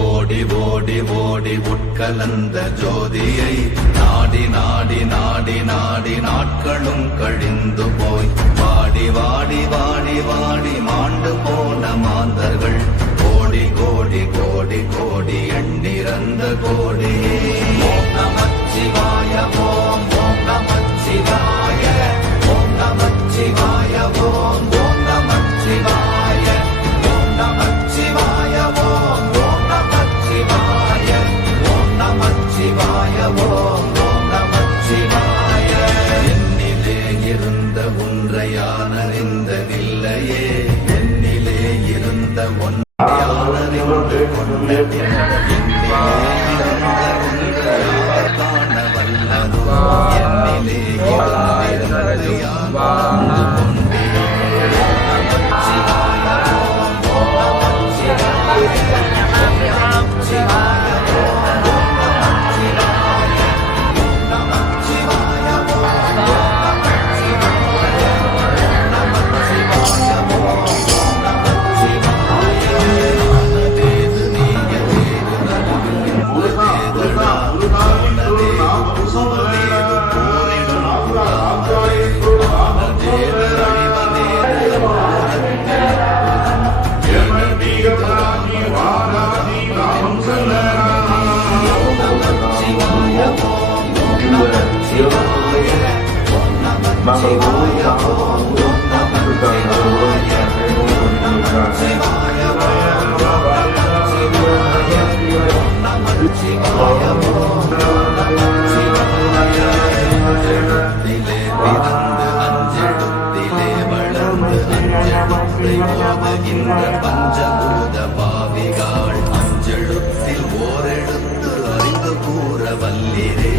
ஓடி ஓடி ஓடி உட்கலந்த ஜோதியை நாடி நாடி நாடி நாடி நாட்களும் கழிந்து போய் வாடி வாடி வாடி வாடி மாண்டு போன மாந்தர்கள் கோடி கோடி கோடி கோடி எண்ணிறந்த கோடியே. ஓம் நமச்சிவாய ஓம் ஓம் நமச்சிவாய ஓம் நமச்சிவாய ஓம் ஓம் நமச்சிவாய ஓம் நமச்சிவாய ஓம் ஓம் நமச்சிவாய ஓம் நமச்சிவாய ஓம் ஓம் நமச்சிவாய. என்னிலே இருந்த ஒன்றை யான் அறிந்ததில்லையே, என்னிலே இருந்த ஒன்றை யான் அறிந்து கொண்டதில்லை. என்னிலே இருந்த ஒன்றை யார் காண வல்லதோ, என்னிலே இருந்ததை யான் அறிந்து கொண்டேன். நமச்சிவாய ஓம் ஓம் நமச்சிவாய நமச்சிவாய ஓம் ஓம் நமச்சிவாய ஓம் நமச்சிவாய ஓம் ஓம் நமச்சிவாய நமச்சிவாய ஓம் ஓம் நமச்சிவாய. ஆனதேது நீயதேது நடுவில்லைதடா ஆனதேது புசுவதேது போரிடும் புறாமலே ஆனதேது அழிவதேது பஞ்சபூத பாவிகாள் அஞ்செழுத்தில் ஓரெழுத்து அறிந்து கூற வல்லிரே.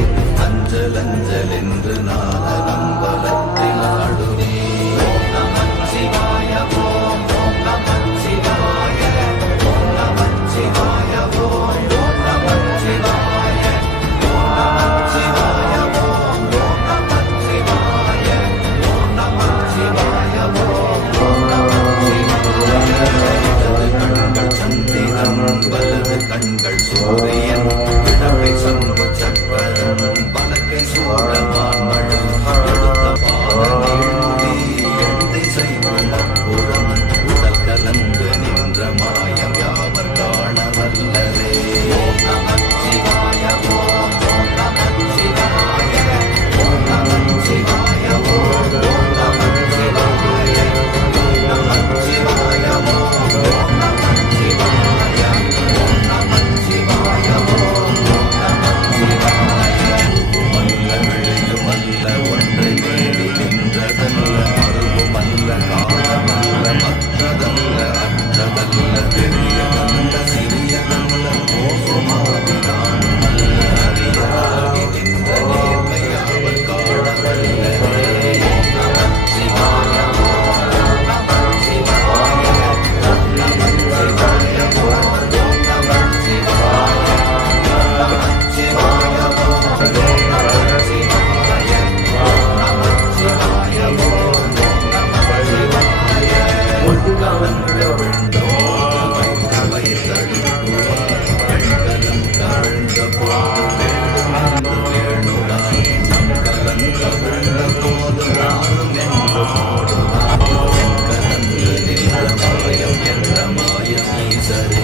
அஞ்சல் அஞ்சல் என்று நாத நம்பலத்தில் ஆடுவே. ஓம் நமச்சிவாய ஓம் ஓம் நமச்சிவாய ஓம் நமச்சிவாய ஓம் ஓம் நமச்சிவாய ஓம் நமச்சிவாய ஓம் ஓம் நமச்சிவாய ஓம் நமச்சிவாய ஓம் ஓம் நமச்சிவாய. கண்கள் சந்திரன் வலது கண்கள் சூரியன் இடப்பை சங்கு சக்கரம் வலக்கை சூழமான் மழு எடுத்த பாத நீழ்முடி எந்தை செய்யும் அப்புறம் உடல் கலந்து நின்ற மாயம் யாவர் காண வல்லரே. ஓம் நமச்சிவாய ஓம் ஓம் நமச்சிவாய ஓம் நமச்சிவாய ஓம் ஓம் நமச்சிவாய ஓம் நமச்சிவாய ஓம் ஓம் நமச்சிவாய ஓம் நமச்சிவாய ஓம் ஓம் நமச்சிவாய. மல்ல ஒன்றை தேடி நின்றதல்ல, அருகுமல்ல காலமல்ல மற்றதல்ல அற்றதல்ல பெரியதல்ல சிறியதல்ல மோசமாவிதான் அல்ல அறியராகி நின்ற நேர்மையாவல் காண வல்லரே. ஓம் நமச்சிவாய ஓம் ஓம் நமச்சிவாய ஓம் நமச்சிவாய ஓம் ஓம் நமச்சிவாய ஓம் நமச்சிவாய ஓம் ஓம் நமச்சிவாய ஓம் நமச்சிவாய ஓம் ஓம் நமச்சிவாய. உட்கலந்த விண்டோடு வைத்த வைத்தடுக்குவார் கண்கலம் கவிழ்ந்த போது வேண்டுமென்று வேணுடார் நம் கலந்த விழுந்த போது நானும் என்று போடுவார் என் கலந்து நின்ற மாயம் என்ற மாயம் ஈசரே.